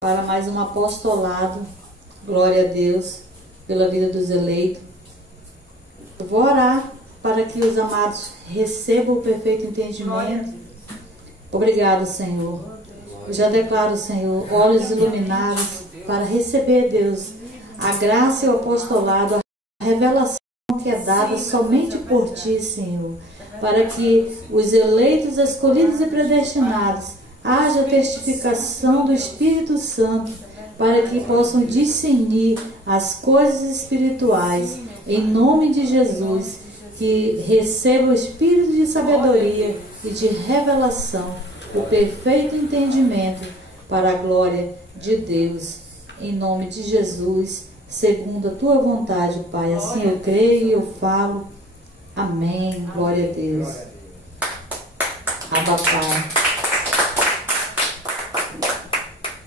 para mais um apostolado. Glória a Deus pela vida dos eleitos. Eu vou orar para que os amados recebam o perfeito entendimento. Obrigado, Senhor. Eu já declaro, Senhor, olhos iluminados para receber, Deus, a graça e o apostolado, a revelação que é dada somente por Ti, Senhor, para que os eleitos, escolhidos e predestinados haja testificação do Espírito Santo, para que possam discernir as coisas espirituais, em nome de Jesus, que receba o Espírito de sabedoria e de revelação, o perfeito entendimento para a glória de Deus, em nome de Jesus, segundo a Tua vontade, Pai. Assim eu creio e eu falo. Amém. Glória a Deus. Abba, Pai.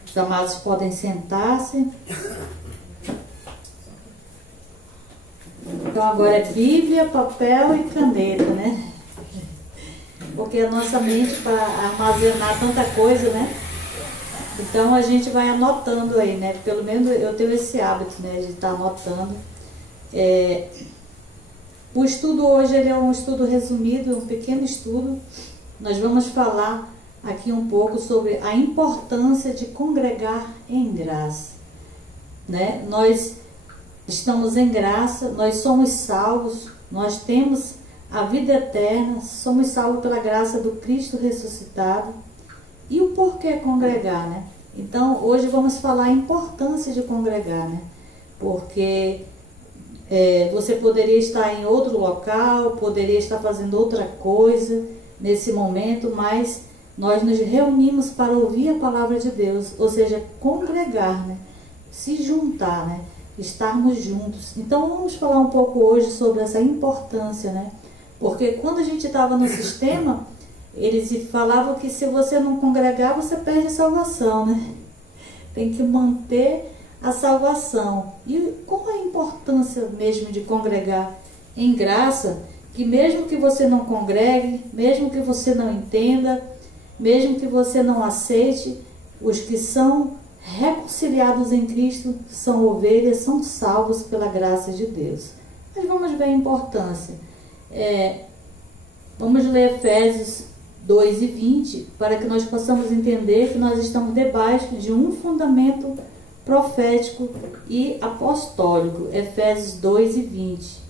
Os amados podem sentar-se. Então agora é Bíblia, papel e caneta, né? Porque a nossa mente, para armazenar tanta coisa, né? Então a gente vai anotando aí, né? Pelo menos eu tenho esse hábito, né? De estar anotando. O estudo hoje ele é um estudo resumido, um pequeno estudo. Nós vamos falar aqui um pouco sobre a importância de congregar em graça, né? Nós estamos em graça, nós somos salvos, nós temos a vida eterna, somos salvos pela graça do Cristo ressuscitado. E o porquê congregar, né? Então hoje vamos falar a importância de congregar, né? Porque você poderia estar em outro local, poderia estar fazendo outra coisa nesse momento, mas nós nos reunimos para ouvir a palavra de Deus, ou seja, congregar, né? Se juntar, né? Estarmos juntos. Então vamos falar um pouco hoje sobre essa importância, né? Porque quando a gente estava no sistema, eles falavam que se você não congregar, você perde a salvação, né? Tem que manter a salvação. E qual a importância mesmo de congregar em graça? Que mesmo que você não congregue, mesmo que você não entenda, mesmo que você não aceite, os que são reconciliados em Cristo são ovelhas, são salvos pela graça de Deus. Mas vamos ver a importância. Vamos ler Efésios 2:20, para que nós possamos entender que nós estamos debaixo de um fundamento profético e apostólico. Efésios 2:20.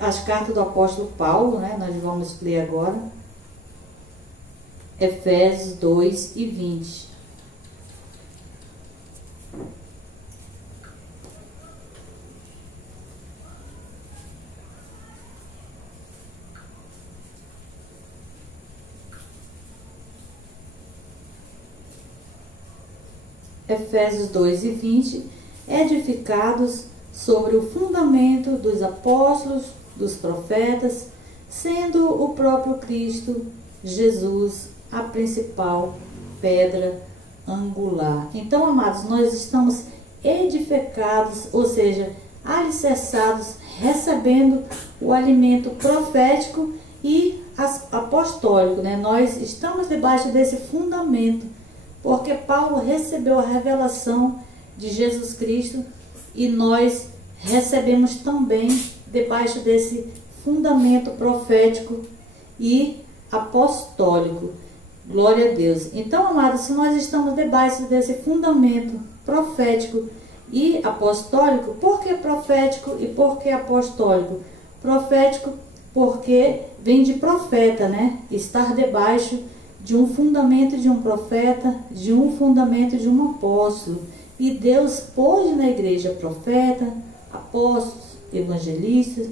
As cartas do apóstolo Paulo, né? Nós vamos ler agora. Efésios 2:20. Efésios 2:20. Edificados sobre o fundamento dos apóstolos, dos profetas, sendo o próprio Cristo Jesus a principal pedra angular. Então, amados, nós estamos edificados, ou seja, alicerçados, recebendo o alimento profético e apostólico, né? Nós estamos debaixo desse fundamento, porque Paulo recebeu a revelação de Jesus Cristo e nós recebemos também debaixo desse fundamento profético e apostólico. Glória a Deus. Então, amados, se nós estamos debaixo desse fundamento profético e apostólico, por que profético e por que apostólico? Profético porque vem de profeta, né? Estar debaixo de um fundamento de um profeta, de um fundamento de um apóstolo. E Deus pôs na igreja profeta, apóstolos, evangelistas,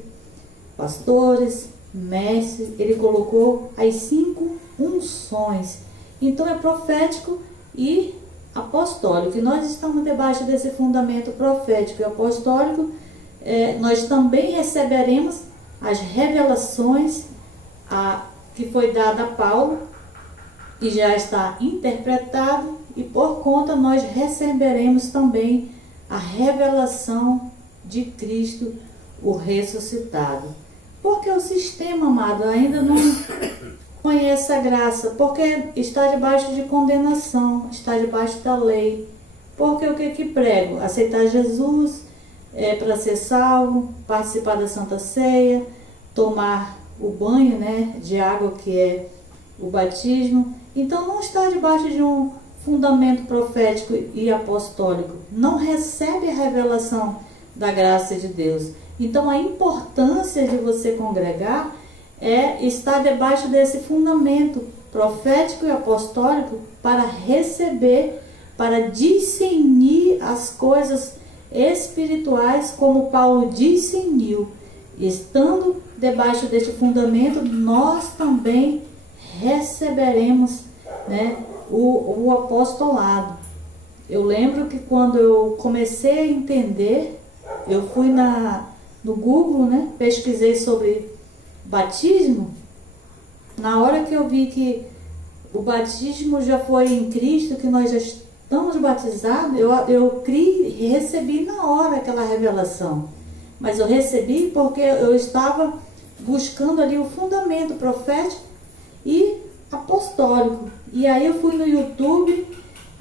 pastores, mestres. Ele colocou as 5 unções. Então é profético e apostólico. E nós estamos debaixo desse fundamento profético e apostólico. Nós também receberemos as revelações que foi dada a Paulo, que já está interpretado, e por conta nós receberemos também a revelação de Cristo, o ressuscitado. Porque o sistema, amado, ainda não conhece a graça, porque está debaixo de condenação, está debaixo da lei. Porque o que prego? Aceitar Jesus para ser salvo, participar da Santa Ceia, tomar o banho, né, de água, que é o batismo. Então não está debaixo de um fundamento profético e apostólico. Não recebe a revelação da graça de Deus. Então a importância de você congregar é estar debaixo desse fundamento profético e apostólico para receber, para discernir as coisas espirituais, como Paulo discerniu. Estando debaixo deste fundamento, nós também receberemos, né, o apostolado. Eu lembro que quando eu comecei a entender, eu fui no Google, né, pesquisei sobre batismo. Na hora que eu vi que o batismo já foi em Cristo, que nós já estamos batizados, eu criei e recebi na hora aquela revelação. Mas eu recebi porque eu estava buscando ali o fundamento profético e apostólico. E aí eu fui no YouTube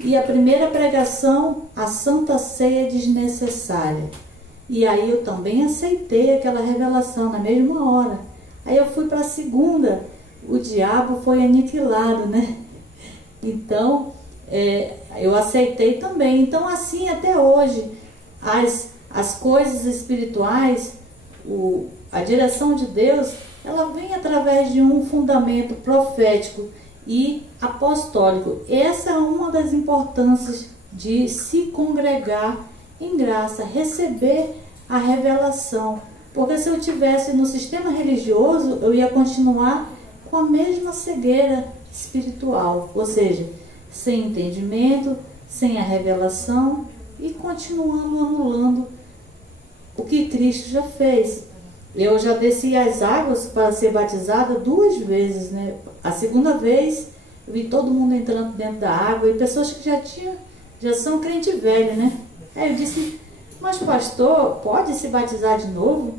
e a primeira pregação, a Santa Ceia desnecessária. E aí eu também aceitei aquela revelação na mesma hora. Aí eu fui para a segunda, o diabo foi aniquilado, né? Então, eu aceitei também. Então, assim, até hoje, as coisas espirituais, a direção de Deus, ela vem através de um fundamento profético e apostólico. Essa é uma das importâncias de se congregar em graça, receber a revelação. Porque se eu tivesse no sistema religioso, eu ia continuar com a mesma cegueira espiritual, ou seja, sem entendimento, sem a revelação e continuando anulando o que Cristo já fez. Eu já desci as águas para ser batizada 2 vezes, né? A segunda vez eu vi todo mundo entrando dentro da água e pessoas que já são crente velho, né? Aí eu disse: mas pastor, pode se batizar de novo?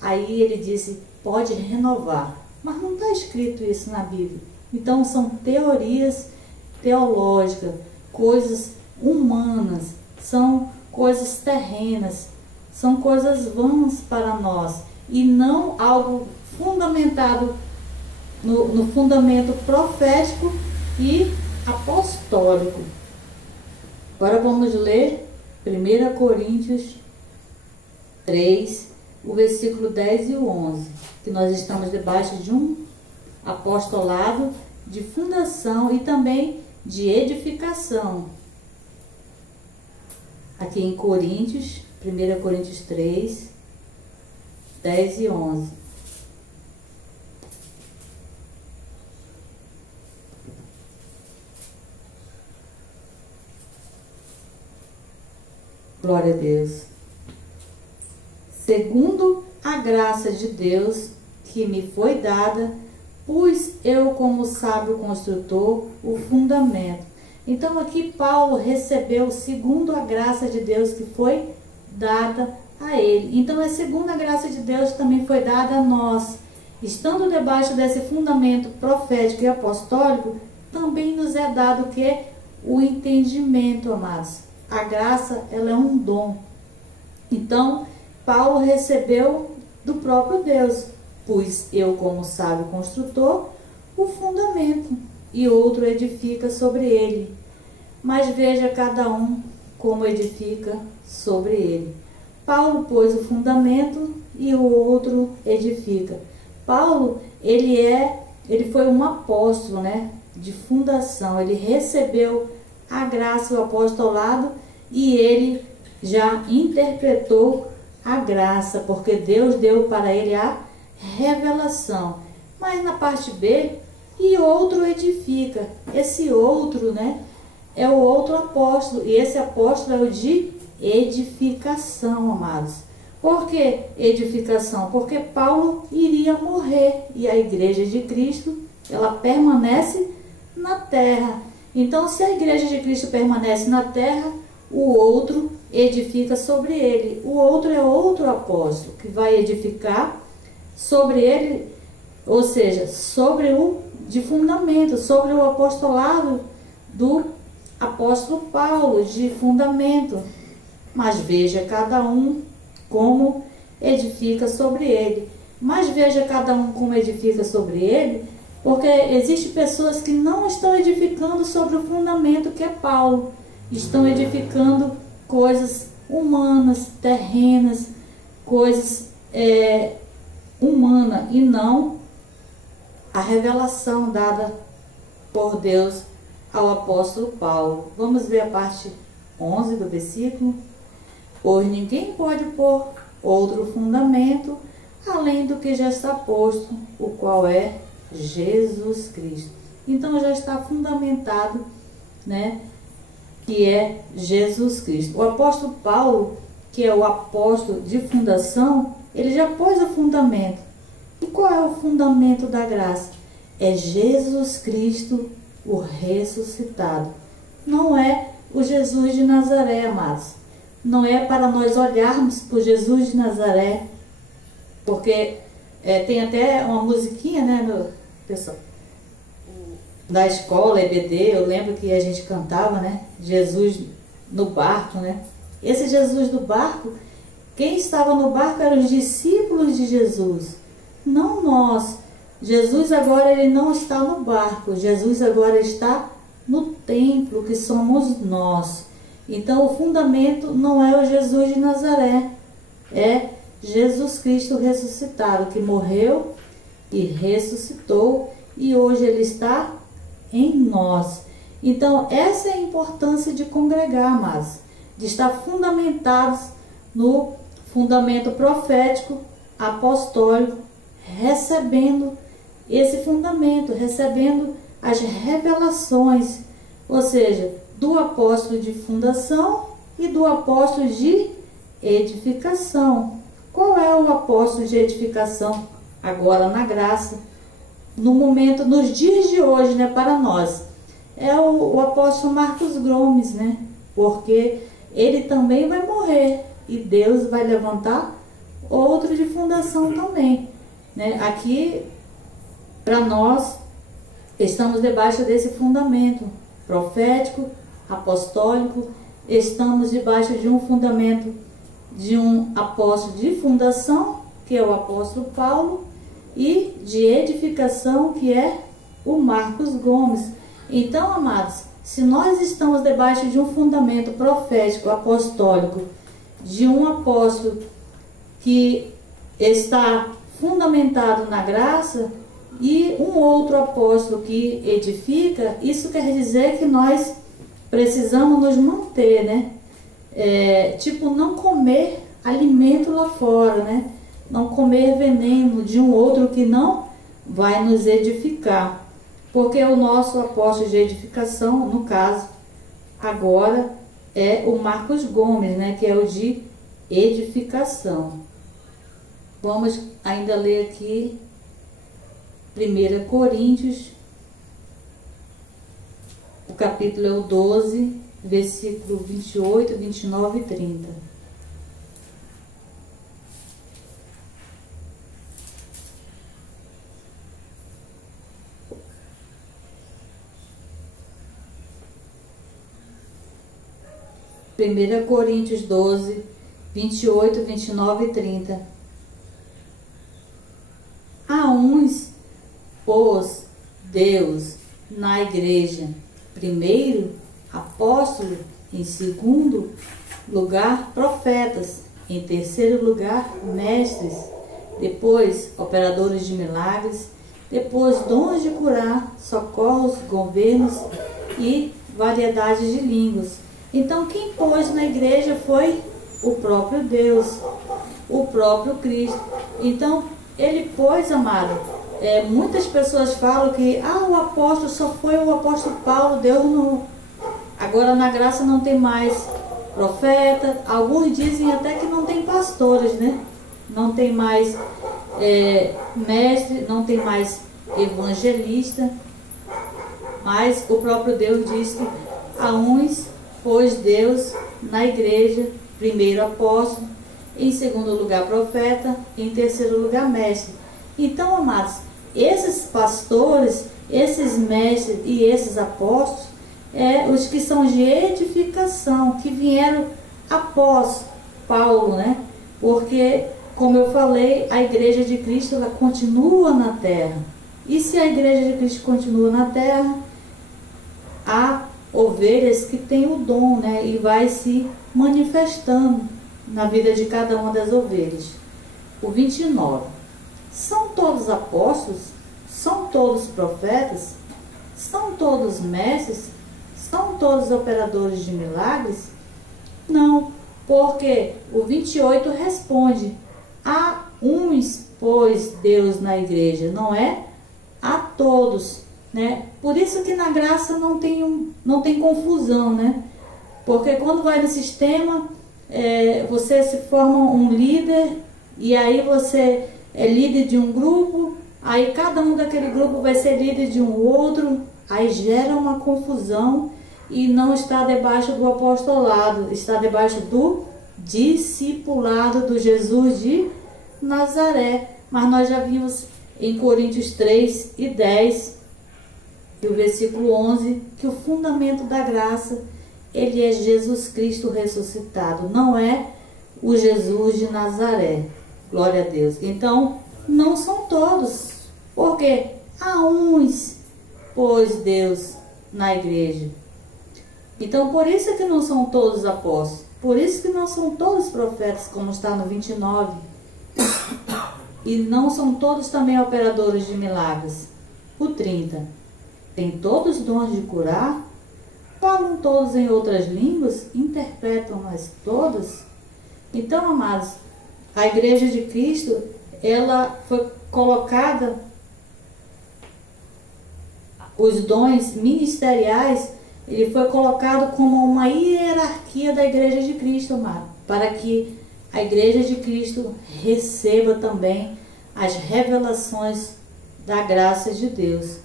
Aí ele disse: pode renovar. Mas não está escrito isso na Bíblia. Então são teorias teológicas, coisas humanas, são coisas terrenas, são coisas vãs para nós e não algo fundamentado no fundamento profético e apostólico. Agora vamos ler 1 Coríntios 3, o versículo 10 e o 11, que nós estamos debaixo de um apostolado de fundação e também de edificação. Aqui em Coríntios, 1 Coríntios 3, 10 e 11. Glória a Deus. Segundo a graça de Deus que me foi dada, pus eu como sábio construtor o fundamento. Então aqui Paulo recebeu segundo a graça de Deus que foi dada a ele. Então a segunda graça de Deus também foi dada a nós. Estando debaixo desse fundamento profético e apostólico, também nos é dado o entendimento, amados. A graça, ela é um dom. Então, Paulo recebeu do próprio Deus. Pus eu como sábio construtor o fundamento, e outro edifica sobre ele. Mas veja cada um como edifica sobre ele. Paulo pôs o fundamento e o outro edifica. Paulo, ele foi um apóstolo, né, de fundação. Ele recebeu a graça, o apostolado, e ele já interpretou a graça, porque Deus deu para ele a revelação. Mas na parte B, e outro edifica. Esse outro, né, é o outro apóstolo, e esse apóstolo é o de edificação, amados. Por que edificação? Porque Paulo iria morrer e a igreja de Cristo, ela permanece na terra. Então, se a igreja de Cristo permanece na terra, o outro edifica sobre ele. O outro é outro apóstolo que vai edificar sobre ele, ou seja, sobre o de fundamento, sobre o apostolado do apóstolo Paulo, de fundamento. Mas veja cada um como edifica sobre ele. Mas veja cada um como edifica sobre ele, porque existem pessoas que não estão edificando sobre o fundamento que é Paulo. Estão edificando coisas humanas, terrenas, coisas humanas, e não a revelação dada por Deus ao apóstolo Paulo. Vamos ver a parte 11 do versículo. Pois ninguém pode pôr outro fundamento além do que já está posto, o qual é Jesus Cristo. Então já está fundamentado, né, que é Jesus Cristo. O apóstolo Paulo, que é o apóstolo de fundação, ele já pôs o fundamento. E qual é o fundamento da graça? É Jesus Cristo, o ressuscitado. Não é o Jesus de Nazaré, amados. Não é para nós olharmos para o Jesus de Nazaré, porque tem até uma musiquinha, né, pessoal, da escola EBD, eu lembro que a gente cantava, né, Jesus no barco, né? Esse Jesus do barco, quem estava no barco eram os discípulos de Jesus, não nós. Jesus agora ele não está no barco, Jesus agora está no templo, que somos nós. Então o fundamento não é o Jesus de Nazaré, é Jesus Cristo ressuscitado, que morreu e ressuscitou, e hoje ele está em nós. Então essa é a importância de congregar, amados, de estar fundamentados no fundamento profético, apostólico, recebendo esse fundamento, recebendo as revelações, ou seja, do apóstolo de fundação e do apóstolo de edificação. Qual é o apóstolo de edificação agora na graça, no momento, nos dias de hoje, né, para nós? É o apóstolo Marcos Gomes, né? Porque ele também vai morrer e Deus vai levantar outro de fundação também, né? Aqui, para nós, estamos debaixo desse fundamento profético, apostólico, estamos debaixo de um fundamento de um apóstolo de fundação, que é o apóstolo Paulo, e de edificação, que é o Marcos Gomes. Então, amados, se nós estamos debaixo de um fundamento profético, apostólico, de um apóstolo que está fundamentado na graça, e um outro apóstolo que edifica, isso quer dizer que nós precisamos nos manter, né? Tipo, não comer alimento lá fora, né? Não comer veneno de um outro que não vai nos edificar. Porque o nosso apóstolo de edificação, no caso, agora é o Marcos Gomes, né? Que é o de edificação. Vamos ainda ler aqui 1 Coríntios, o capítulo é o 12, versículo 28, 29 e 30. Primeira Coríntios 12, 28, 29 e 30. Há uns pôs Deus na igreja, primeiro apóstolo, em segundo lugar profetas, em terceiro lugar mestres, depois operadores de milagres, depois dons de curar, socorros, governos e variedades de línguas. Então quem pôs na igreja foi o próprio Deus, o próprio Cristo. Então ele pôs, amado. Muitas pessoas falam que o apóstolo só foi o apóstolo Paulo, Deus não. Agora na graça não tem mais profeta. Alguns dizem até que não tem pastores, né? Não tem mais mestre, não tem mais evangelista. Mas o próprio Deus diz que a uns pôs Deus na igreja, primeiro apóstolo, em segundo lugar profeta, em terceiro lugar mestre. Então, amados, esses pastores, esses mestres e esses apóstolos, os que são de edificação, que vieram após Paulo, né? Porque, como eu falei, a igreja de Cristo, ela continua na terra. E se a igreja de Cristo continua na terra, há ovelhas que têm o dom, né? E vai se manifestando na vida de cada uma das ovelhas. O 29. São todos apóstolos? São todos profetas? São todos mestres? São todos operadores de milagres? Não, porque o 28 responde: há uns, pois, Deus na igreja, não é? A todos, né? Por isso que na graça não tem confusão, né? Porque quando vai no sistema, você se forma um líder, e aí você é líder de um grupo, aí cada um daquele grupo vai ser líder de um outro, aí gera uma confusão e não está debaixo do apostolado, está debaixo do discipulado do Jesus de Nazaré. Mas nós já vimos em Coríntios 3 e 10, e o versículo 11, que o fundamento da graça, ele é Jesus Cristo ressuscitado, não é o Jesus de Nazaré. Glória a Deus. Então, não são todos, porque há uns, pois, Deus na igreja. Então, por isso que não são todos apóstolos, por isso que não são todos profetas, como está no 29, e não são todos também operadores de milagres. O 30, tem todos dons de curar? Falam todos em outras línguas? Interpretam-nas todas? Então, amados, a igreja de Cristo, ela foi colocada, os dons ministeriais, ele foi colocado como uma hierarquia da igreja de Cristo, amado, para que a igreja de Cristo receba também as revelações da graça de Deus.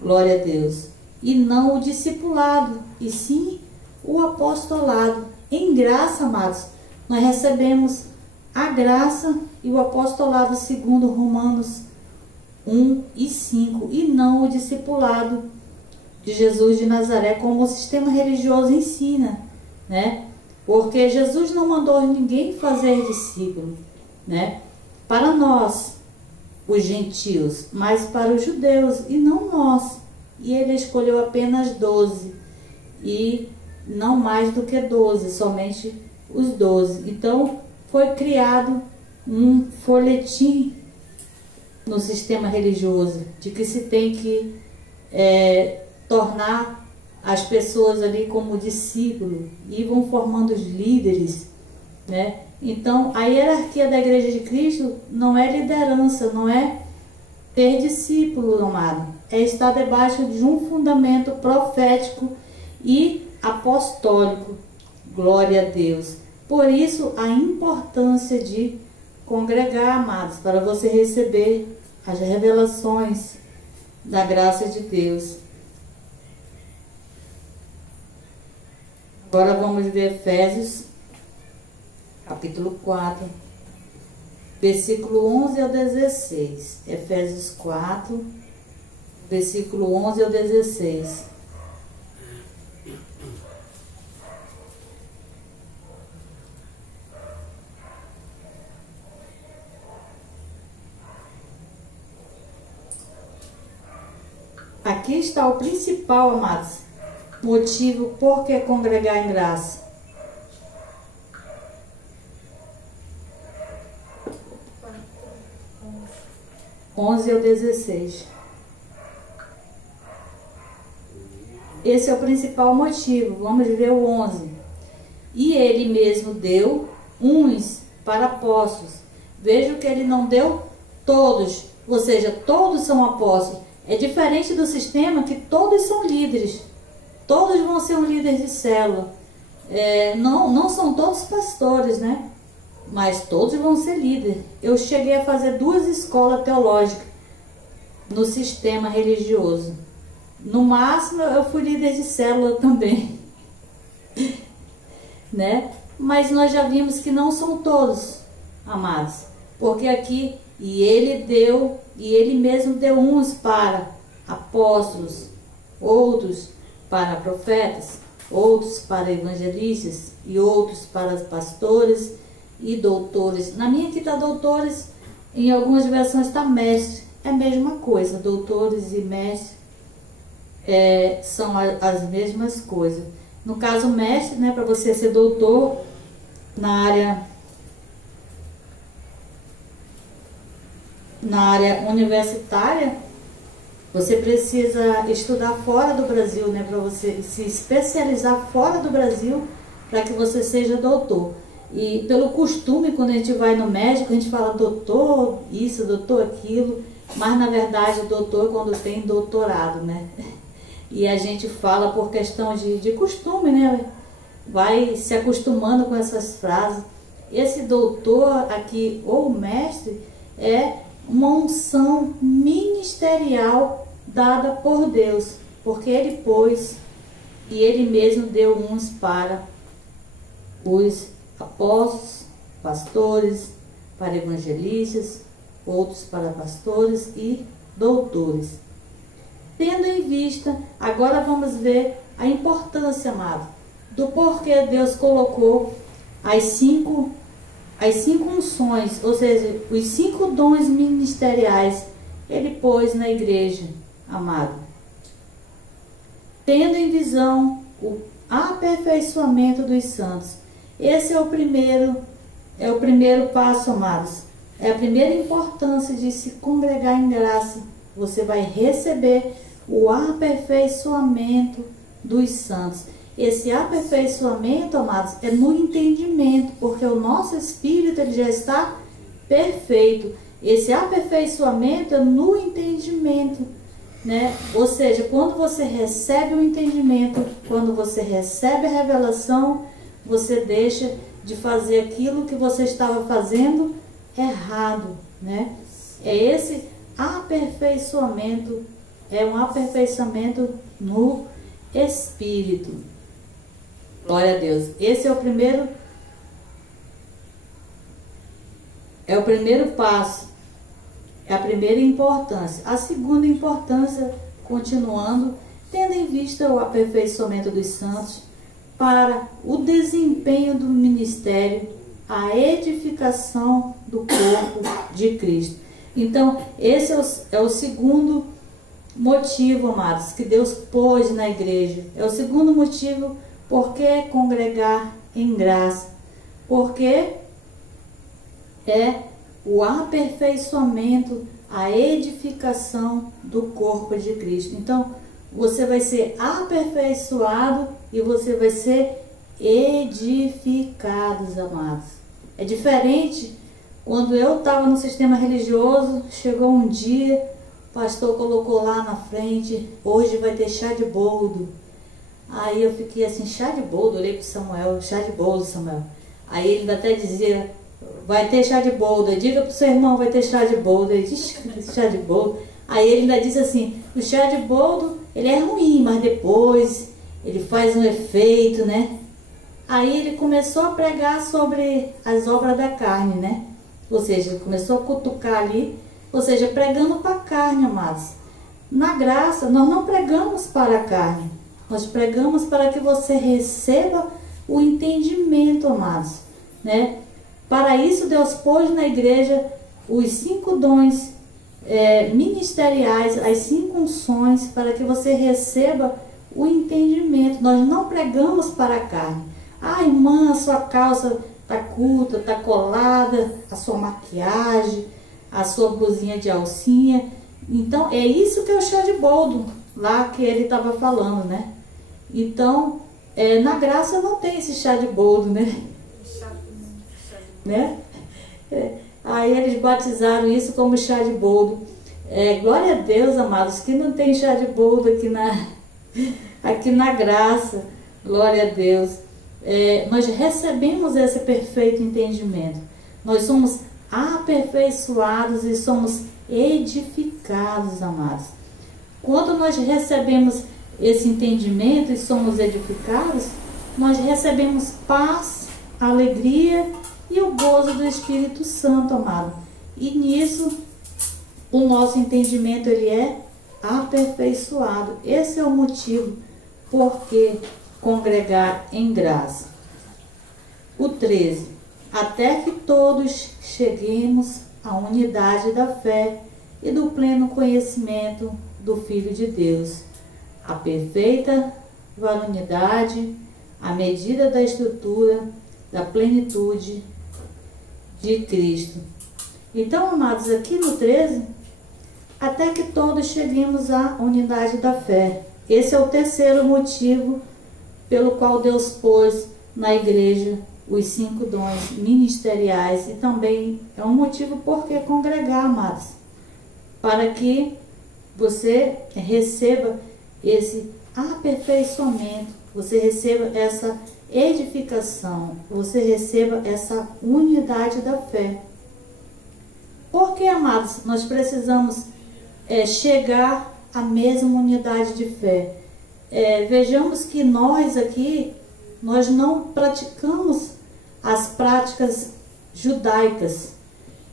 Glória a Deus. E não o discipulado, e sim o apostolado. Em graça, amados, nós recebemos a graça e o apostolado segundo Romanos 1 e 5, e não o discipulado de Jesus de Nazaré, como o sistema religioso ensina, né? Porque Jesus não mandou ninguém fazer discípulo, né? Para nós, os gentios, mas para os judeus, e não nós. E ele escolheu apenas 12, e não mais do que 12, somente os 12. Então, foi criado um folhetim no sistema religioso, de que se tem que tornar as pessoas ali como discípulo, e vão formando os líderes, né? Então, a hierarquia da igreja de Cristo não é liderança, não é ter discípulo, amado, é estar debaixo de um fundamento profético e apostólico. Glória a Deus. Por isso, a importância de congregar, amados, para você receber as revelações da graça de Deus. Agora vamos ver Efésios, capítulo 4, versículo 11 ao 16. Efésios 4, versículo 11 ao 16. Aqui está o principal, amados, motivo por que congregar em graça. (11 ao 16). Esse é o principal motivo. Vamos ver o 11. E ele mesmo deu uns para apóstolos. Veja que ele não deu todos, ou seja, todos são apóstolos. É diferente do sistema que todos são líderes. Todos vão ser um líder de célula. Não são todos pastores, né? Mas todos vão ser líderes. Eu cheguei a fazer 2 escolas teológicas no sistema religioso. No máximo, eu fui líder de célula também. Né? Mas nós já vimos que não são todos, amados. Porque aqui, e ele mesmo deu uns para apóstolos, outros para profetas, outros para evangelistas e outros para pastores e doutores. Na minha aqui está doutores, em algumas versões está mestre. É a mesma coisa, doutores e mestre são as mesmas coisas. No caso, mestre, né, para você ser doutor na área universitária, você precisa estudar fora do Brasil, né, para você se especializar fora do Brasil, para que você seja doutor. E pelo costume, quando a gente vai no médico, a gente fala doutor isso, doutor aquilo, mas na verdade o doutor é quando tem doutorado, né? E a gente fala por questão de costume, né? Vai se acostumando com essas frases. Esse doutor aqui, ou mestre, é uma unção ministerial dada por Deus, porque Ele pôs e Ele mesmo deu uns para os apóstolos, pastores, para evangelistas, outros para pastores e doutores. Tendo em vista, agora vamos ver a importância, amado, do porquê Deus colocou as cinco unções, ou seja, os 5 dons ministeriais, Ele pôs na igreja, amado. Tendo em visão o aperfeiçoamento dos santos. Esse é o primeiro passo, amados. É a primeira importância de se congregar em graça. Você vai receber o aperfeiçoamento dos santos. Esse aperfeiçoamento, amados, é no entendimento, porque o nosso espírito ele já está perfeito. Esse aperfeiçoamento é no entendimento, né? Ou seja, quando você recebe o entendimento, quando você recebe a revelação, você deixa de fazer aquilo que você estava fazendo errado, né? É esse aperfeiçoamento, é um aperfeiçoamento no espírito. Glória a Deus. Esse é o primeiro passo, é a primeira importância. A segunda importância, continuando, tendo em vista o aperfeiçoamento dos santos para o desempenho do ministério, a edificação do corpo de Cristo. Então, esse é o segundo motivo, amados, que Deus pôs na igreja. É o segundo motivo por que congregar em graça. Porque é o aperfeiçoamento, a edificação do corpo de Cristo. Então, você vai ser aperfeiçoado e você vai ser edificados, amados. É diferente quando eu estava no sistema religioso, chegou um dia, o pastor colocou lá na frente, hoje vai ter chá de boldo. Aí eu fiquei assim, chá de boldo, olhei para Samuel, chá de boldo, Samuel. Aí ele até dizia, vai ter chá de boldo, diga para o seu irmão, vai ter chá de boldo. Ele disse, chá de boldo. Aí ele ainda disse assim, o chá de boldo, ele é ruim, mas depois ele faz um efeito, né? Aí ele começou a pregar sobre as obras da carne, né? Ou seja, ele começou a cutucar ali, ou seja, pregando para a carne, amados. Na graça, nós não pregamos para a carne, nós pregamos para que você receba o entendimento, amados, né? Para isso, Deus pôs na igreja os 5 dons ministeriais, as 5 unções, para que você receba o entendimento. Nós não pregamos para a carne. Ah, irmã, a sua calça está curta, está colada, a sua maquiagem, a sua blusinha de alcinha. Então, é isso que é o chá de boldo, lá que ele estava falando, né? Então, na graça não tem esse chá de boldo, né? Aí eles batizaram isso como chá de boldo. Glória a Deus, amados, que não tem chá de boldo aqui na graça. Glória a Deus. Nós recebemos esse perfeito entendimento. Nós somos aperfeiçoados e somos edificados, amados. Quando nós recebemos esse entendimento e somos edificados, nós recebemos paz, alegria e o gozo do Espírito Santo, amado. E nisso, o nosso entendimento ele é aperfeiçoado. Esse é o motivo por que congregar em graça. O 13. Até que todos cheguemos à unidade da fé e do pleno conhecimento do Filho de Deus, a perfeita varonidade, à medida da estrutura, da plenitude de Cristo. Então, amados, aqui no 13, até que todos cheguemos à unidade da fé. Esse é o terceiro motivo pelo qual Deus pôs na igreja os 5 dons ministeriais, e também é um motivo por que congregar, amados, para que você receba esse aperfeiçoamento, você receba essa edificação, você receba essa unidade da fé. Porque, amados, nós precisamos chegar à mesma unidade de fé. Vejamos que nós aqui, nós não praticamos as práticas judaicas,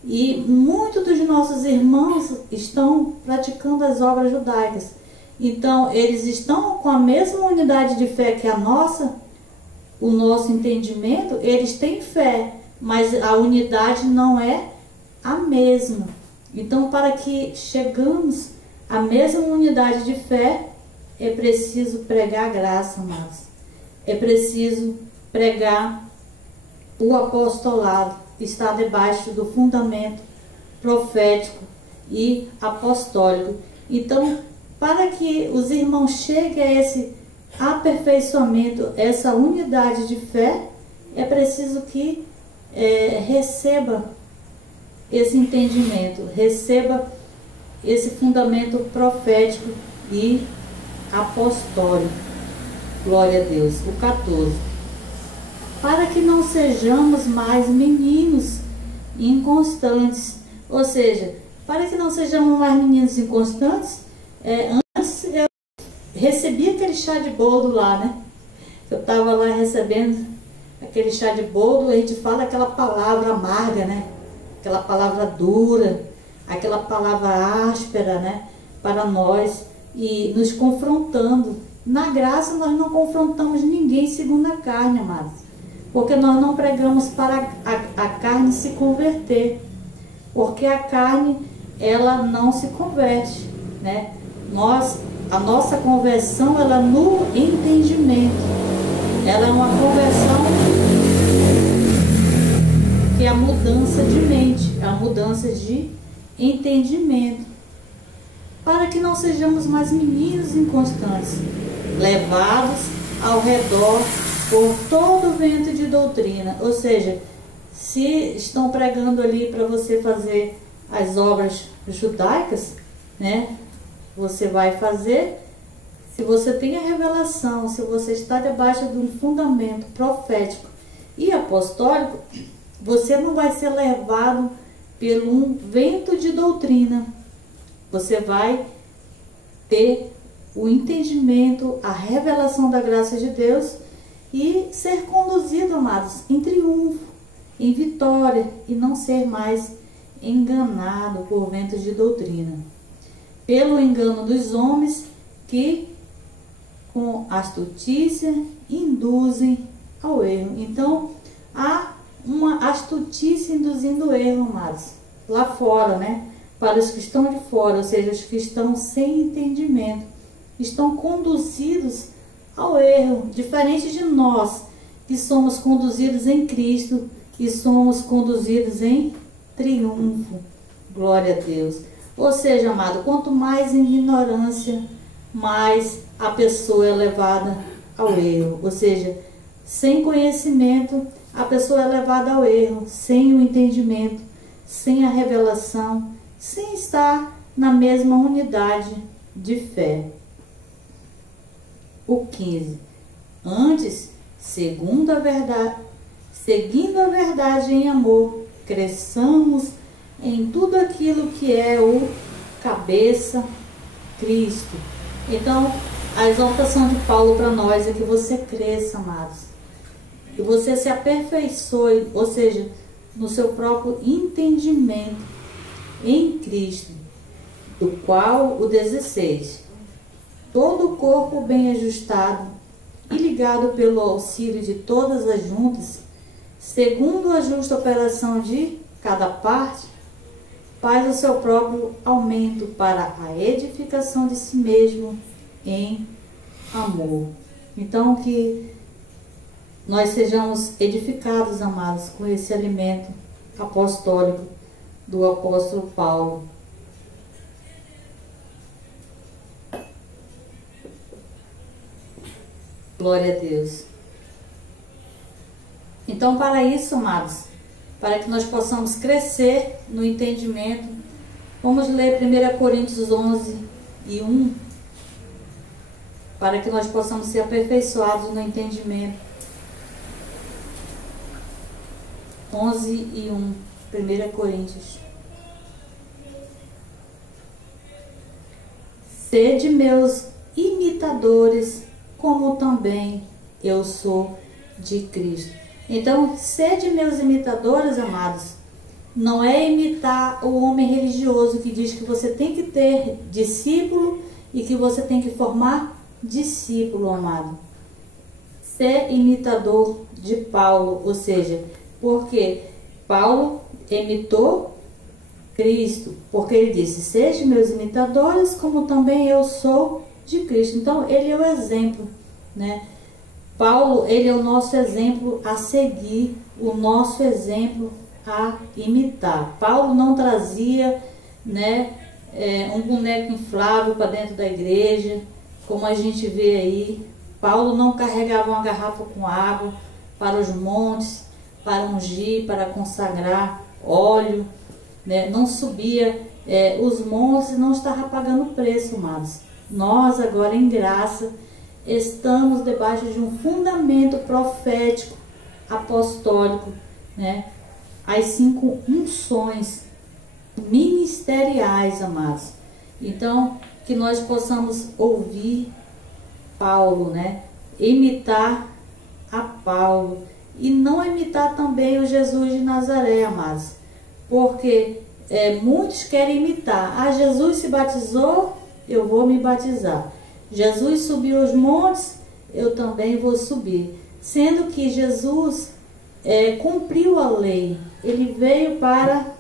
e muitos dos nossos irmãos estão praticando as obras judaicas. Então, eles estão com a mesma unidade de fé que a nossa, o nosso entendimento, eles têm fé, mas a unidade não é a mesma. Então, para que chegamos à mesma unidade de fé, é preciso pregar a graça, amados. É preciso pregar o apostolado, estar debaixo do fundamento profético e apostólico. Então, para que os irmãos cheguem a esse aperfeiçoamento, essa unidade de fé, é preciso que receba esse entendimento, receba esse fundamento profético e apostólico. Glória a Deus. O 14. Para que não sejamos mais meninos inconstantes. Ou seja, para que não sejamos mais meninos inconstantes, antes eu recebi aquele chá de boldo lá, né? Eu estava lá recebendo aquele chá de boldo, a gente fala aquela palavra amarga, né? Aquela palavra dura, aquela palavra áspera, né? Para nós, e nos confrontando. Na graça nós não confrontamos ninguém segundo a carne, amados, porque nós não pregamos para a carne se converter, porque a carne, ela não se converte, né? A nossa conversão, ela é no entendimento, ela é uma conversão que é a mudança de mente, a mudança de entendimento, para que não sejamos mais meninos inconstantes, levados ao redor por todo o vento de doutrina. Ou seja, se estão pregando ali para você fazer as obras judaicas, né? Você vai fazer, se você tem a revelação, se você está debaixo de um fundamento profético e apostólico, você não vai ser levado pelo um vento de doutrina. Você vai ter o entendimento, a revelação da graça de Deus e ser conduzido, amados, em triunfo, em vitória, e não ser mais enganado por ventos de doutrina, pelo engano dos homens que com astutícia induzem ao erro. Então, há uma astutícia induzindo o erro, amados, lá fora, né? Para os que estão de fora, ou seja, os que estão sem entendimento, estão conduzidos ao erro, diferente de nós, que somos conduzidos em Cristo e somos conduzidos em triunfo. Glória a Deus. Ou seja, amado, quanto mais em ignorância, mais a pessoa é levada ao erro. Ou seja, sem conhecimento, a pessoa é levada ao erro, sem o entendimento, sem a revelação, sem estar na mesma unidade de fé. O 15. Antes, seguindo a verdade em amor, cresçamos em tudo aquilo que é o cabeça, Cristo. Então, a exortação de Paulo para nós é que você cresça, amados, que você se aperfeiçoe, ou seja, no seu próprio entendimento em Cristo. do qual o 16. Todo o corpo bem ajustado e ligado pelo auxílio de todas as juntas, segundo a justa operação de cada parte, faz o seu próprio aumento para a edificação de si mesmo em amor. Então, que nós sejamos edificados, amados, com esse alimento apostólico do apóstolo Paulo. Glória a Deus. Então, para isso, amados, para que nós possamos crescer no entendimento, vamos ler 1 Coríntios 11:1, para que nós possamos ser aperfeiçoados no entendimento. 11:1, 1 Coríntios. Sede meus imitadores, como também eu sou de Cristo. Então, sede meus imitadores, amados, não é imitar o homem religioso que diz que você tem que ter discípulo e que você tem que formar discípulo, amado. Ser imitador de Paulo, ou seja, porque Paulo imitou Cristo, porque ele disse, sede meus imitadores, como também eu sou de Cristo. Então, ele é o exemplo, né? Paulo, ele é o nosso exemplo a seguir, o nosso exemplo a imitar. Paulo não trazia, né, um boneco inflável para dentro da igreja, como a gente vê aí. Paulo não carregava uma garrafa com água para os montes, para ungir, para consagrar óleo, né? Não subia os montes e não estava pagando preço, amados. Nós agora em graça estamos debaixo de um fundamento profético, apostólico, né? As 5 unções ministeriais, amados. Então, que nós possamos ouvir Paulo, né? Imitar a Paulo e não imitar também o Jesus de Nazaré, amados. Porque muitos querem imitar. Ah, Jesus se batizou, eu vou me batizar. Jesus subiu os montes, eu também vou subir. Sendo que Jesus cumpriu a lei. Ele veio para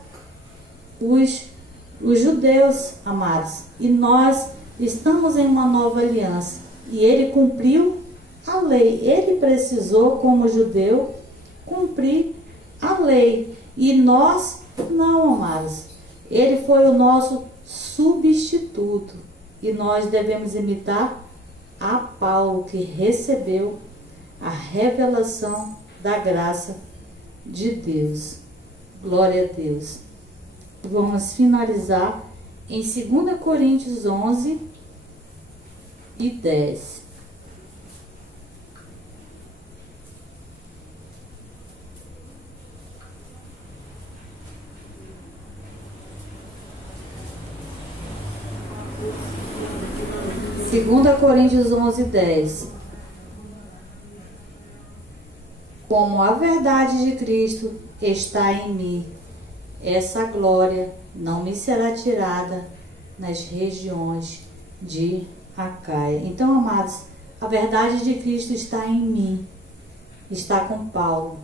os judeus, amados. E nós estamos em uma nova aliança. E ele cumpriu a lei. Ele precisou, como judeu, cumprir a lei. E nós não, amados. Ele foi o nosso substituto. E nós devemos imitar a Paulo, que recebeu a revelação da graça de Deus. Glória a Deus. Vamos finalizar em 2 Coríntios 11:10. Segunda Coríntios 11:10. Como a verdade de Cristo está em mim, essa glória não me será tirada nas regiões de Acaia. Então, amados, a verdade de Cristo está em mim, está com Paulo.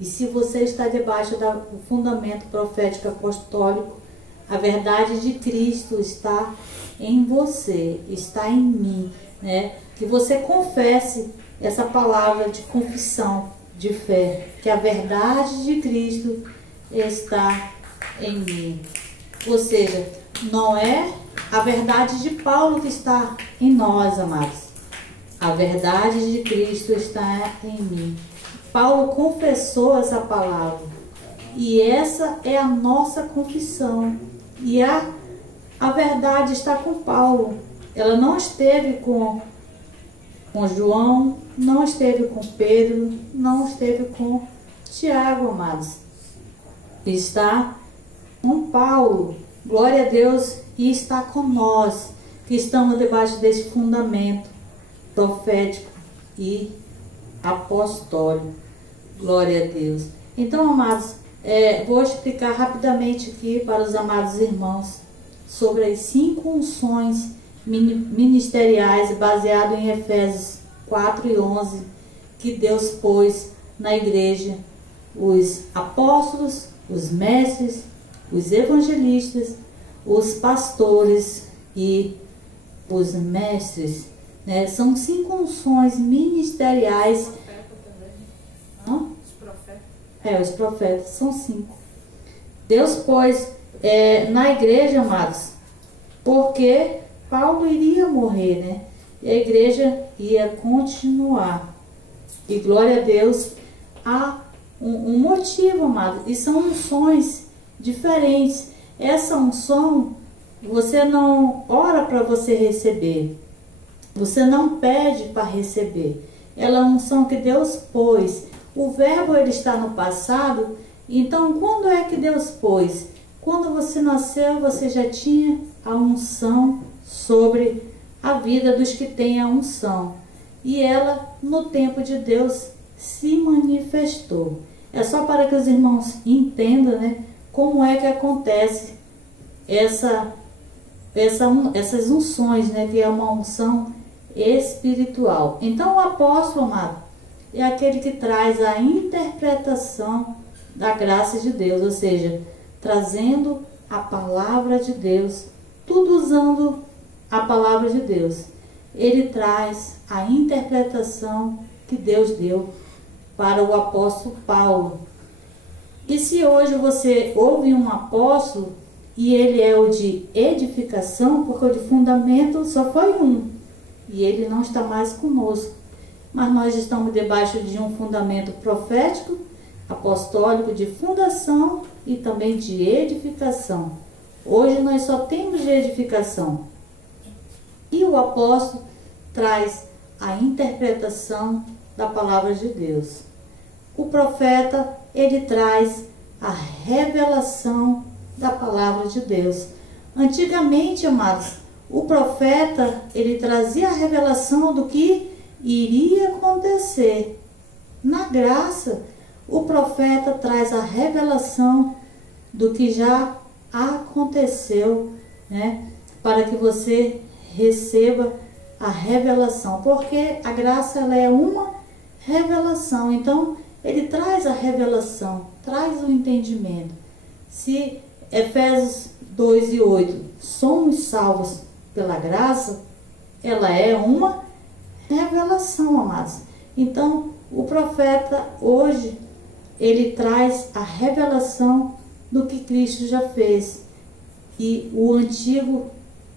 E se você está debaixo do fundamento profético apostólico, a verdade de Cristo está em você, está em mim, né? Que você confesse essa palavra de confissão, de fé, que a verdade de Cristo está em mim. Ou seja, não é a verdade de Paulo que está em nós, amados. A verdade de Cristo está em mim. Paulo confessou essa palavra. E essa é a nossa confissão. E a verdade está com Paulo. Ela não esteve com João, não esteve com Pedro, não esteve com Tiago, amados. Está com Paulo. Glória a Deus. E está com nós, que estamos debaixo desse fundamento profético e apostólico. Glória a Deus. Então, amados, vou explicar rapidamente aqui para os amados irmãos sobre as 5 unções ministeriais, baseado em Efésios 4 e 11, que Deus pôs na igreja: os apóstolos, os mestres, os evangelistas, os pastores e os mestres, né? São 5 unções ministeriais. Os profetas são 5. Deus pôs na igreja, amados, porque Paulo iria morrer, né? E a igreja ia continuar. E glória a Deus, há um motivo, amado. E são unções diferentes. Essa unção, você não ora para você receber. Você não pede para receber. Ela é uma unção que Deus pôs. O verbo, ele está no passado. Então, quando é que Deus pôs? Quando você nasceu, você já tinha a unção sobre a vida dos que têm a unção. E ela, no tempo de Deus, se manifestou. É só para que os irmãos entendam, né, como é que acontece essas unções, né, que é uma unção espiritual. Então, o apóstolo, amado, é aquele que traz a interpretação da graça de Deus, ou seja, trazendo a palavra de Deus, tudo usando a palavra de Deus. Ele traz a interpretação que Deus deu para o apóstolo Paulo. E se hoje você ouve um apóstolo e ele é o de edificação, porque o de fundamento só foi um, e ele não está mais conosco, mas nós estamos debaixo de um fundamento profético, apostólico, de fundação e também de edificação. Hoje nós só temos de edificação. E o apóstolo traz a interpretação da palavra de Deus. O profeta, ele traz a revelação da palavra de Deus. Antigamente, amados, o profeta, ele trazia a revelação do que iria acontecer. Na graça, o profeta traz a revelação do que já aconteceu, né? Para que você receba a revelação, porque a graça, ela é uma revelação. Então, ele traz a revelação, traz o entendimento. Se Efésios 2 e 8, somos salvos pela graça, ela é uma revelação, amados. Então, o profeta hoje, ele traz a revelação do que Cristo já fez. E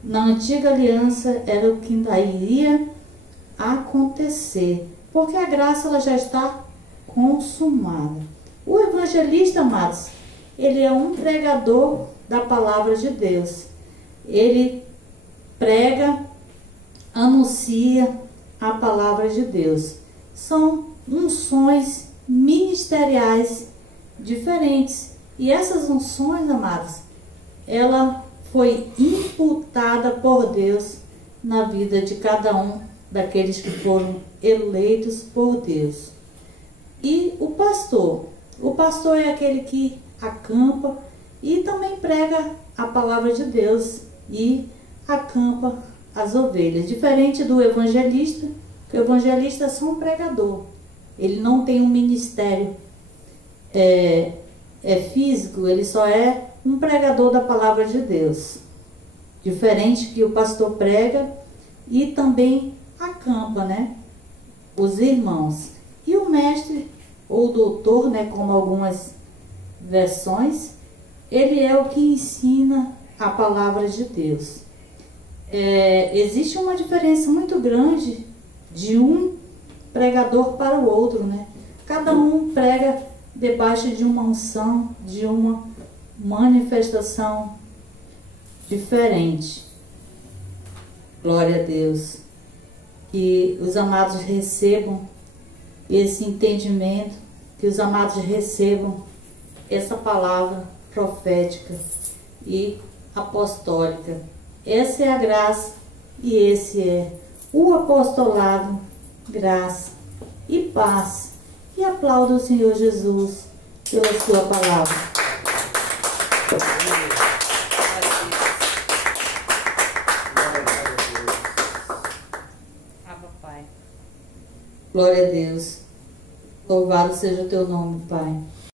na antiga aliança, era o que ainda iria acontecer, porque a graça, ela já está consumada. O evangelista, amados, ele é um pregador da palavra de Deus. Ele prega, anuncia a palavra de Deus. São unções ministeriais diferentes. E essas unções, amados, ela foi imputada por Deus na vida de cada um daqueles que foram eleitos por Deus. E o pastor é aquele que acampa e também prega a palavra de Deus e acampa as ovelhas. Diferente do evangelista, que o evangelista é só um pregador. Ele não tem um ministério físico, ele só é um pregador da palavra de Deus. Diferente que o pastor prega e também acampa, né, os irmãos. E o mestre, ou doutor, né, como algumas versões, ele é o que ensina a palavra de Deus. Existe uma diferença muito grande de um pregador para o outro, né? Cada um prega debaixo de uma unção, de uma manifestação diferente. Glória a Deus. Que os amados recebam esse entendimento, que os amados recebam essa palavra profética e apostólica. Essa é a graça e esse é o apostolado, graça e paz. E aplauda o Senhor Jesus pela sua palavra. Glória a Deus. Louvado seja o teu nome, Pai.